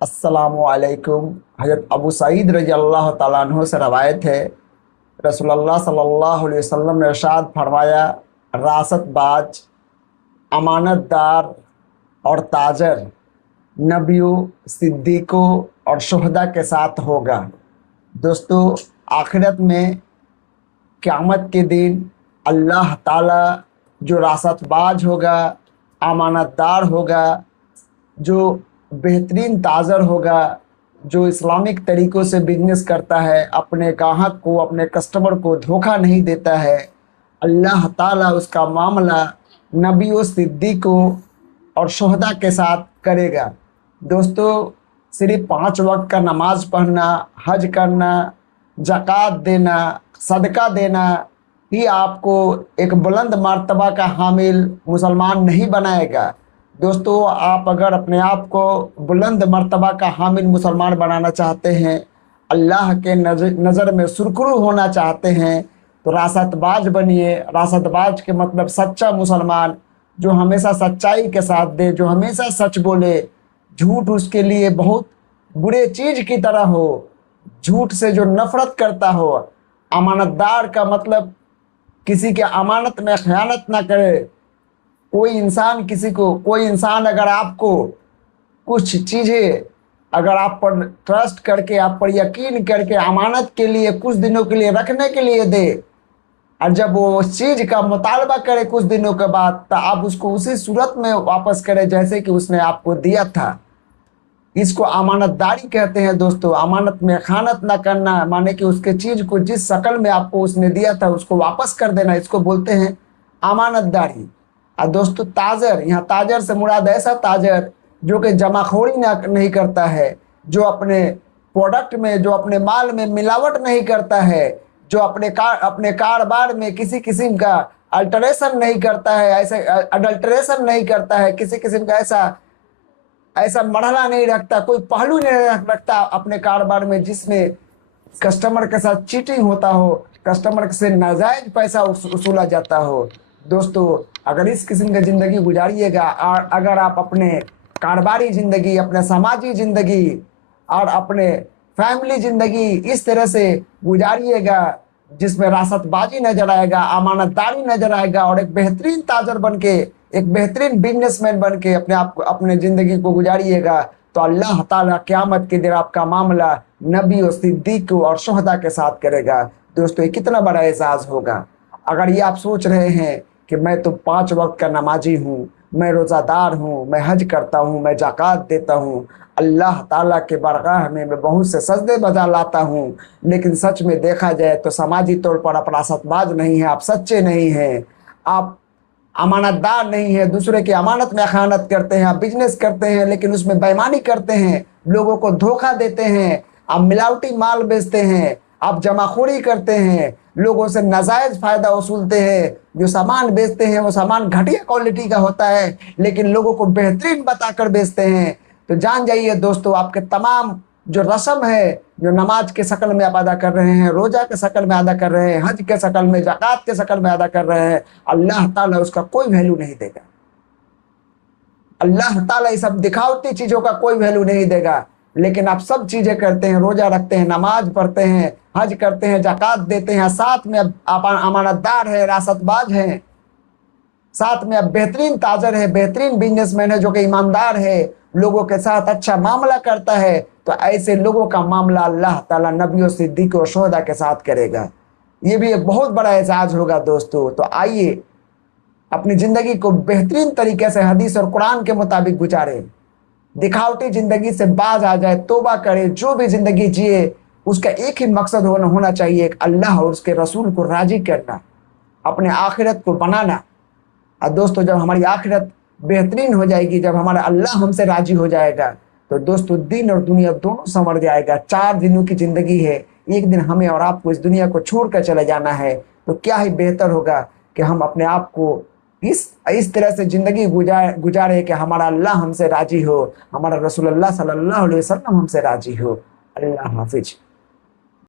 अस्सलामुअलैकुम। हज़रत अबू सईद रज़ी अल्लाह तआला अन्हु से रवायत है, रसूलुल्लाह सल्लल्लाहु अलैहि वसल्लम ने इरशाद फरमाया, रासतबाज, अमानतदार और ताजर नबियों, सिद्दीकों और शुहदा के साथ होगा। दोस्तों, आखिरत में क़यामत के दिन अल्लाह ताला जो रासतबाज होगा, अमानतदार होगा, जो बेहतरीन ताजर होगा, जो इस्लामिक तरीक़ों से बिजनेस करता है, अपने ग्राहक को, अपने कस्टमर को धोखा नहीं देता है, अल्लाह ताला उसका मामला नबियों, सिद्दीकों और शुहदा के साथ करेगा। दोस्तों, सिर्फ 5 वक्त का नमाज पढ़ना, हज करना, ज़कात देना, सदका देना ही आपको एक बुलंद मर्तबा का हामिल मुसलमान नहीं बनाएगा। दोस्तों, आप अगर अपने आप को बुलंद मर्तबा का हामिल मुसलमान बनाना चाहते हैं, अल्लाह के नज़र में सुरखरू होना चाहते हैं, तो रासतबाज बनिए। रासतबाज के मतलब सच्चा मुसलमान, जो हमेशा सच्चाई के साथ दे, जो हमेशा सच बोले, झूठ उसके लिए बहुत बुरे चीज़ की तरह हो, झूठ से जो नफ़रत करता हो। अमानतदार का मतलब किसी के अमानत में ख़यानत ना करे। कोई इंसान अगर आपको कुछ चीज़ें, अगर आप पर ट्रस्ट करके, आप पर यकीन करके अमानत के लिए कुछ दिनों के लिए रखने के लिए दे, और जब वो उस चीज़ का मुतालबा करे कुछ दिनों के बाद, तो आप उसको उसी सूरत में वापस करें जैसे कि उसने आपको दिया था। इसको अमानतदारी कहते हैं। दोस्तों, अमानत में ख़यानत ना करना माने कि उसके चीज़ को जिस शक्ल में आपको उसने दिया था उसको वापस कर देना, इसको बोलते हैं अमानतदारी। और दोस्तों, ताजर, यहाँ ताजर से मुराद ऐसा ताजर जो कि जमाखोरी नहीं करता है, जो अपने प्रोडक्ट में, जो अपने माल में मिलावट नहीं करता है, जो अपने कारोबार में किसी किस्म का अल्टरेशन नहीं करता है, ऐसे अडल्टरेशन नहीं करता है, किसी किस्म का ऐसा मरहला नहीं रखता, कोई पहलू नहीं रखता अपने कारोबार में जिसमें कस्टमर के साथ चीटिंग होता हो, कस्टमर से नाजायज पैसा वसूला जाता हो। दोस्तों, अगर इस किस्म की ज़िंदगी गुजारिएगा, और अगर आप अपने कारोबारी ज़िंदगी, अपने समाजी ज़िंदगी और अपने फैमिली ज़िंदगी इस तरह से गुजारिएगा जिसमें रासतबाजी नज़र आएगा, अमानतदारी नज़र आएगा, और एक बेहतरीन ताजर बन के, एक बेहतरीन बिजनेसमैन बन के अपने ज़िंदगी को गुजारिएगा, तो अल्लाह ताला क़यामत के दिन आपका मामला नबी और सिद्दीक और शुहदा के साथ करेगा। दोस्तों, ये कितना बड़ा एजाज़ होगा। अगर ये आप सोच रहे हैं कि मैं तो 5 वक्त का नमाजी हूँ, मैं रोज़ादार हूँ, मैं हज करता हूँ, मैं ज़कात देता हूँ, अल्लाह ताला के बारगाह में मैं बहुत से सजदे बजा लाता हूँ, लेकिन सच में देखा जाए तो समाजी तौर पर आप रासतबाज नहीं हैं, आप सच्चे नहीं हैं, आप अमानतदार नहीं है, दूसरे की अमानत में ख़यानत करते हैं, आप बिजनेस करते हैं लेकिन उसमें बेईमानी करते हैं, लोगों को धोखा देते हैं, आप मिलावटी माल बेचते हैं, आप जमाखोरी करते हैं, लोगों से नाजायज़ फ़ायदा वसूलते हैं, जो सामान बेचते हैं वो सामान घटिया क्वालिटी का होता है लेकिन लोगों को बेहतरीन बताकर बेचते हैं। तो जान जाइए दोस्तों, आपके तमाम जो रस्म है, जो नमाज के शक्ल में आप अदा कर रहे हैं, रोज़ा के शक्ल में अदा कर रहे हैं, हज के शक्ल में, ज़कात के शक्ल में अदा कर रहे हैं, अल्लाह ताला उसका कोई वैल्यू नहीं देगा। अल्लाह ताला ये सब दिखावटी चीज़ों का कोई वैल्यू नहीं देगा। लेकिन आप सब चीज़ें करते हैं, रोज़ा रखते हैं, नमाज पढ़ते हैं, हज करते हैं, ज़कात देते हैं, साथ में आप अमानतदार हैं, रासतबाज हैं, साथ में आप बेहतरीन ताजर है, बेहतरीन बिजनेसमैन है, जो कि ईमानदार है, लोगों के साथ अच्छा मामला करता है, तो ऐसे लोगों का मामला अल्लाह ताला नबियों, सिद्दीक़ों और शुहदा के साथ करेगा। ये भी एक बहुत बड़ा एजाज़ होगा। दोस्तों, तो आइए अपनी ज़िंदगी को बेहतरीन तरीके से हदीस और कुरान के मुताबिक गुजारें, दिखावटी ज़िंदगी से बाज आ जाए, तौबा करे। जो भी ज़िंदगी जिए उसका एक ही मकसद होना चाहिए, अल्लाह और उसके रसूल को राज़ी करना, अपने आखिरत को बनाना। और दोस्तों, जब हमारी आखिरत बेहतरीन हो जाएगी, जब हमारा अल्लाह हमसे राज़ी हो जाएगा, तो दोस्तों दिन और दुनिया दोनों संवर जाएगा। 4 दिनों की ज़िंदगी है, एक दिन हमें और आपको इस दुनिया को छोड़ कर चले जाना है, तो क्या ही बेहतर होगा कि हम अपने आप को इस तरह से ज़िंदगी गुजारे कि हमारा अल्लाह हमसे राज़ी हो, हमारा रसूलुल्लाह सल्लल्लाहु अलैहि वसल्लम हमसे राज़ी हो। अल्लाह हाफिज।